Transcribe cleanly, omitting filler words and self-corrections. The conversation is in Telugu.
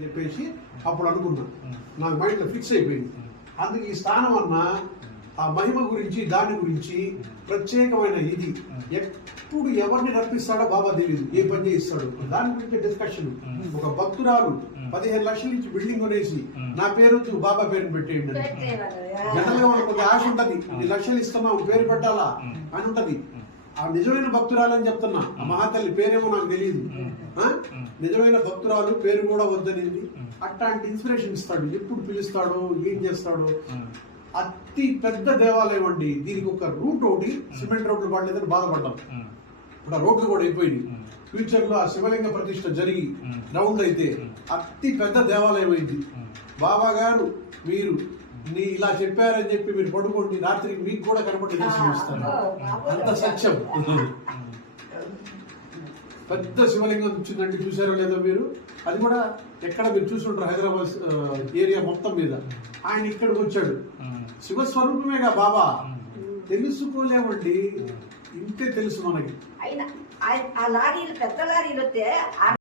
చెప్పేసి అప్పుడు అనుకున్నా, నాకు మైండ్లో ఫిక్స్ అయిపోయింది. అందుకే ఈ స్థానం అన్న ఆ మహిమ గురించి దాని గురించి ప్రత్యేకమైన ఇది ఎప్పుడు ఎవరిని రప్పిస్తాడో బాబా తెలియదు, ఏ పని చేయిస్తాడు దాని గురించి డిస్కషన్. ఒక భక్తురాలు 15 లక్షల నుంచి బిల్డింగ్ కొనేసి నా పేరు బాబా పేరుని పెట్టేయండి అని. జనరల్గా వాళ్ళకి కొద్దిగా ఆశ ఉంటది, 10 లక్షలు ఇస్తున్నావు పేరు పెట్టాలా అని ఉంటది. ఆ నిజమైన భక్తురాలు అని చెప్తున్నా, ఆ మహాతల్లి పేరేమో నాకు తెలియదు. నిజమైన భక్తురాలు పేరు కూడా వద్దనింది. అట్లాంటి ఇన్స్పిరేషన్ ఇస్తాడు, ఎప్పుడు పిలుస్తాడు, ఏం చేస్తాడు. అతి పెద్ద దేవాలయం అండి. దీనికి ఒక రూట్ ఒకటి సిమెంట్ రోడ్లు పడలేదని బాధపడ్డాం. ఇప్పుడు ఆ రోడ్లు కూడా అయిపోయింది. ఫ్యూచర్ లో ఆ శివలింగ ప్రతిష్ఠ జరిగి రౌండ్ అయితే అతి పెద్ద దేవాలయం అయింది. బాబా గారు మీరు ఇలా చెప్పారని చెప్పి మీరు పడుకోండి, రాత్రికి మీకు కూడా కనపడి దర్శనమిస్తారు. అంత సత్యం. పెద్ద శివలింగం వచ్చిందండి, చూసారో లేదో మీరు. అది కూడా ఎక్కడ మీరు చూసుంటారు, హైదరాబాద్ ఏరియా మొత్తం మీద. ఆయన ఇక్కడికి వచ్చాడు, శివస్వరూపమేగా బాబా. తెలుసుకోలేమండి, ఇంతే తెలుసు మనకి. ఆ లారీలు పెద్ద లారీలు వస్తే